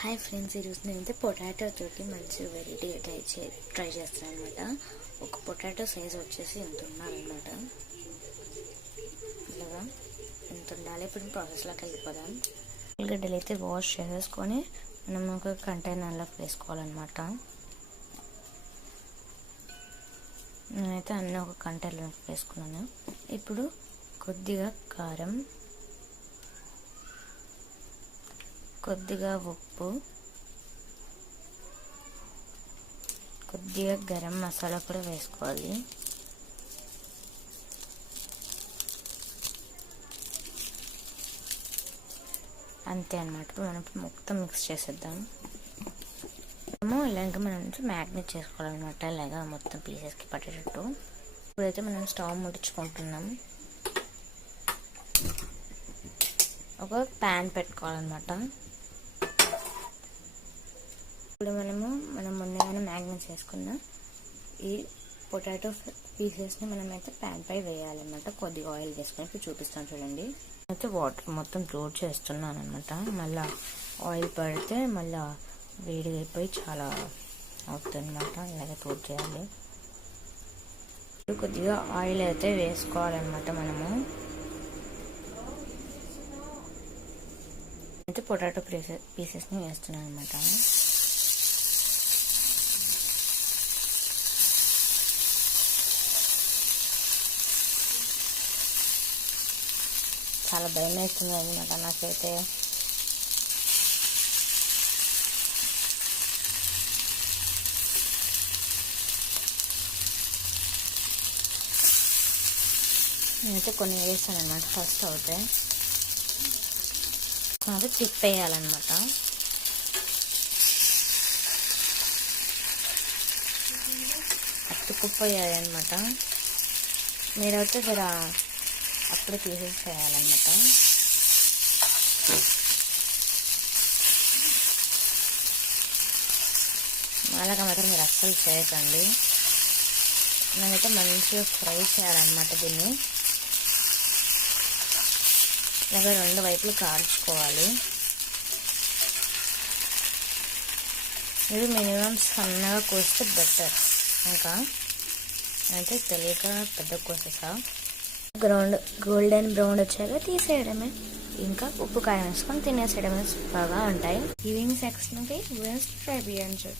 Hi friends, ఈరోజు నేనైతే potato తోటి మంచి వెరైటీ ట్రై చేస్తాను అనమాట. ఒక పొటాటో సైజ్ వచ్చేసి ఇంత ఉండాలన్నమాట. ఇలాగా ఇంత ఉండాలి. ఇప్పుడు ప్రాసెస్లోకి వెళ్ళిపోదాం. ఉల్లిగడ్డలు అయితే వాష్ చేసేసుకొని మనం ఒక కంటైనర్లోకి వేసుకోవాలన్నమాట. నేనైతే అన్నీ ఒక కంటైనర్లోకి వేసుకున్నాను. ఇప్పుడు కొద్దిగా కారం, కొద్దిగా ఉప్పు, కొద్దిగా గరం మసాలా కూడా వేసుకోవాలి. అంతే అన్నమాట. మనం మొత్తం మిక్స్ చేసేద్దాం. ఇలాగ మనం మ్యాగ్నేట్ చేసుకోవాలన్నమాట. ఇలాగా మొత్తం పీసెస్కి పట్టేటట్టు. ఇప్పుడైతే మనం స్టవ్ ముట్టించుకుంటున్నాం. ఒక ప్యాన్ పెట్టుకోవాలన్నమాట. ఇప్పుడు మనం ముందుగానే మ్యాగ్నేట్ చేసుకున్న ఈ పొటాటో పీసెస్ని మనమైతే ప్యాన్ పై వేయాలన్నమాట. కొద్దిగా ఆయిల్ వేసుకొని ఇప్పుడు చూపిస్తాను చూడండి. అయితే వాటర్ మొత్తం లోడ్ చేస్తున్నాను అనమాట. మళ్ళీ ఆయిల్ పడితే మళ్ళీ వేడి అయిపోయి చాలా అవుతుంది అనమాట. ఇలాగే లోడ్ చేయాలి. కొద్దిగా ఆయిల్ అయితే వేసుకోవాలన్నమాట. మనము అయితే పొటాటో పీసెస్ని వేస్తున్నాను అనమాట. చాలా భయం వేస్తుంది అనమాట నాకైతే. నేనైతే కొన్ని వేస్తాను అనమాట. ఫస్ట్ అవుతాయి అది తిప్పేయాలన్నమాట. అతుక్కుపోయాయి అనమాట. మీరైతే జర అప్పుడే తీసేసేయాలన్నమాట. అలాగా మాత్రం మీరు అస్సలు చేయకండి. నేనైతే మంచిగా ఫ్రై చేయాలన్నమాట. దీన్ని ఇలాగ రెండు వైపులు కాల్చుకోవాలి. ఇది మినిమం సన్నగా కోస్తే బెటర్. ఇంకా అయితే తెలియక పెద్ద కోసేసా. గోల్డెన్ బ్రౌన్ వచ్చాక తీసేయడమే. ఇంకా ఉప్పు కారం వేసుకొని తినేసేయడమే. బాగా ఉంటాయి. ఈవినింగ్ సెక్షన్కి ట్రై చేయండి.